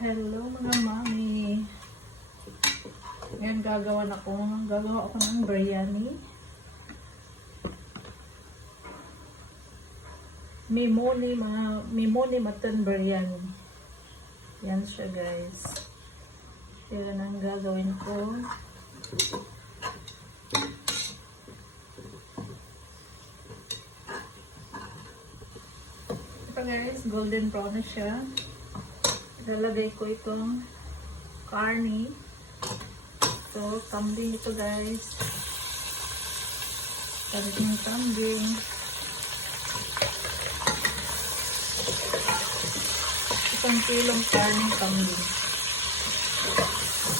Hello mga mami. Ngayon gagawa ako ng biryani. Mimoni mutton biryani. Yan siya guys. Yan ang gagawin ko. Ito guys, golden brown na siya. Ilalagay ko itong karni. So, kambing ito guys. Tarik ng kambing. Isang kilong karning kambing.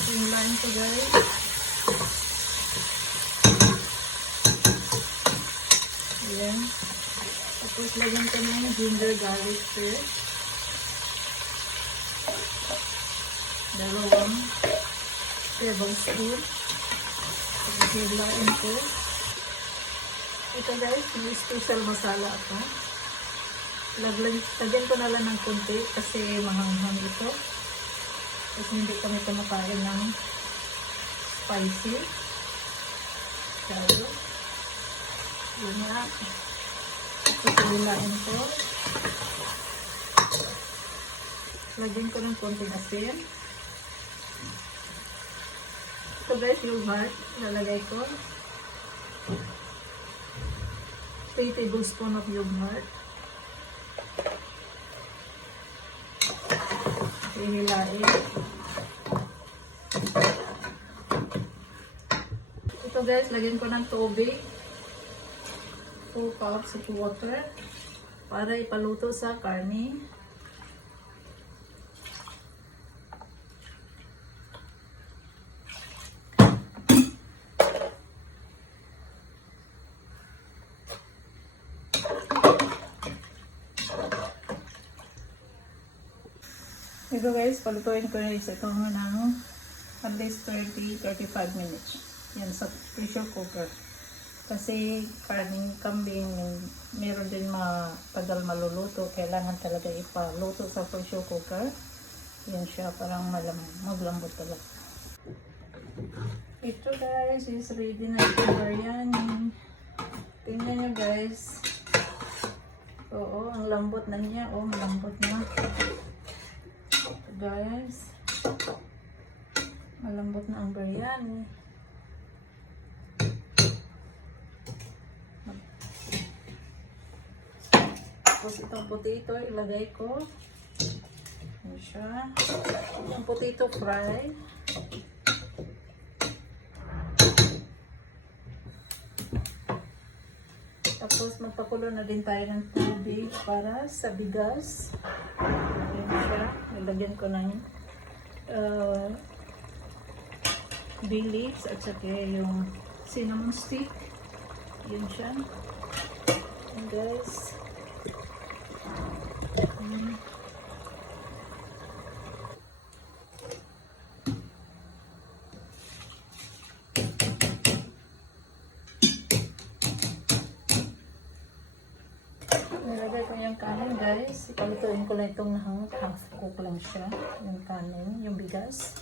Sinulain ko guys. Ayan. Tapos lagyan ko ng ginger garlic paste. Dalawang tablespoon. Hilain ko. Ito guys, may special masala ako. Lagyan ko na lang ng konti kasi mahanghang ito. Kasi hindi kami kumakain ng spicy. Kaya, yun nga. Ito hilain ko. Lagyan ko ng konting asin. Ito guys, yung heart, lalagay ko 3 tablespoon of yogurt. Hihilain. Ito guys, lagyan ko ng tubig 4 cups of water para ipaluto sa karne. Ito guys, palutuin ko na ito ng at least 30-35 minutes. Yan sa pressure cooker. Kasi karning kambing, meron din matagal maluluto. Kailangan talaga ipaluto sa pressure cooker. Yan siya, parang maglambot talaga. Ito guys, is ready na itong biryani. Tingnan nyo guys. Oo, ang lambot na niya. Oo, malambot na. Guys, malambot na ang biryani. Tapos itong potato ilagay ko. Ayan siya. Yung potato fry. Tapos magpakulo na din tayo ng tubig para sa bigas. Ayan siya. Nilagyan ko ng bay leaves at saka yung cinnamon stick. Ayan siya. And guys. Nilagay ko yung kanin guys. Ipalutuin ko lang itong half cook lang siya. Yung kanin, yung bigas.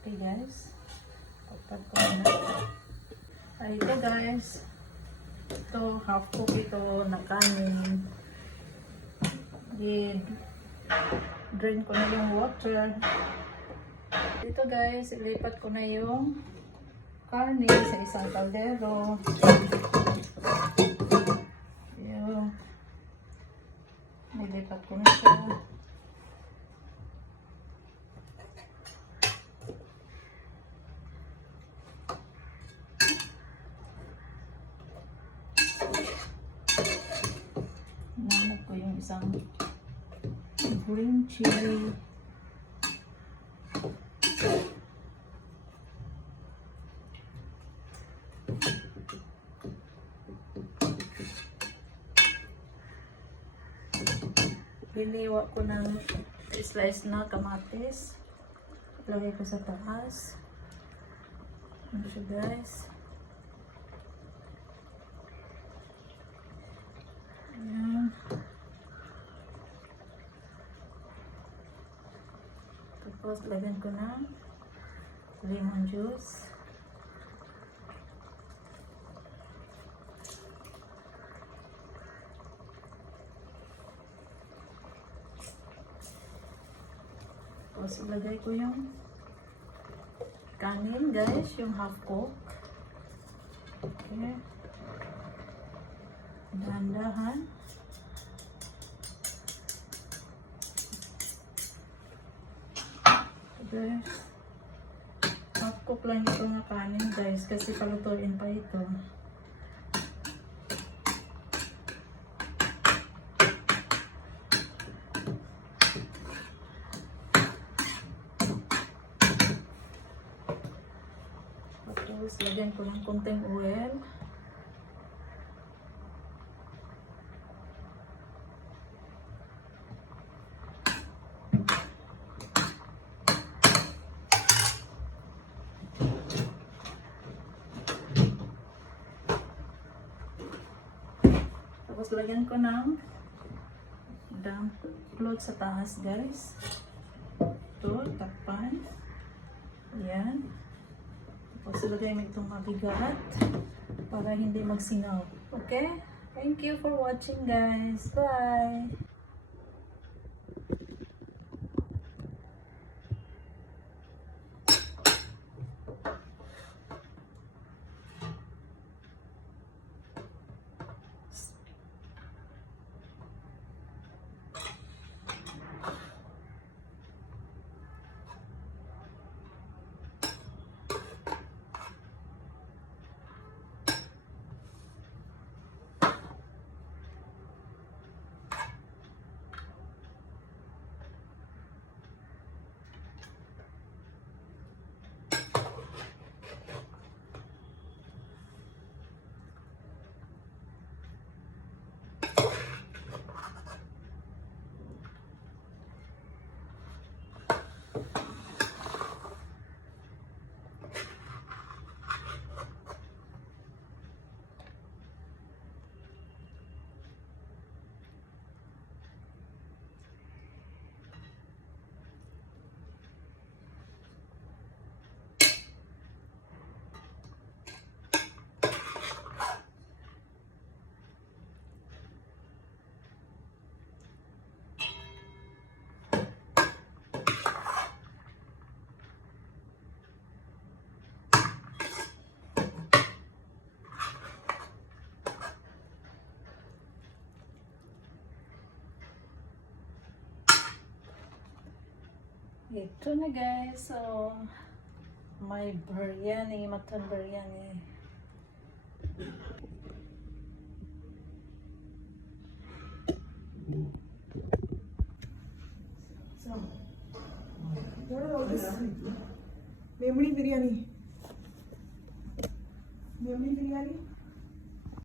Okay guys. Pagpag ko na. Ay ito guys. Ito half cook ito na kanin. Drain ko na yung water. Ito guys, ilipat ko na yung karne sa isang kaldero. Nilipat ko na siya. Nanap ko yung isang green chili. Liniwa ko ng slice na kamatis. Lagay ko sa taas. Ano siya guys. Ayan. Tapos lagyan ko ng lemon juice. Tapos ilagay ko yung kanin guys, yung half cook. Okay. Dahan-dahan. Guys, half cook lang ito na kanin guys kasi palutuin pa ito. Tapos lagyan ko ng konting oil. Tapos lagyan ko ng damp cloth sa taas guys. Ito, takpan. Ayan. Tapos lagay mo itong mabigat para hindi magsingaw. Okay? Thank you for watching guys. Bye! Ito na guys, so may biryani, mutton biryani. So, what are all this? Memory biryani. Memory biryani.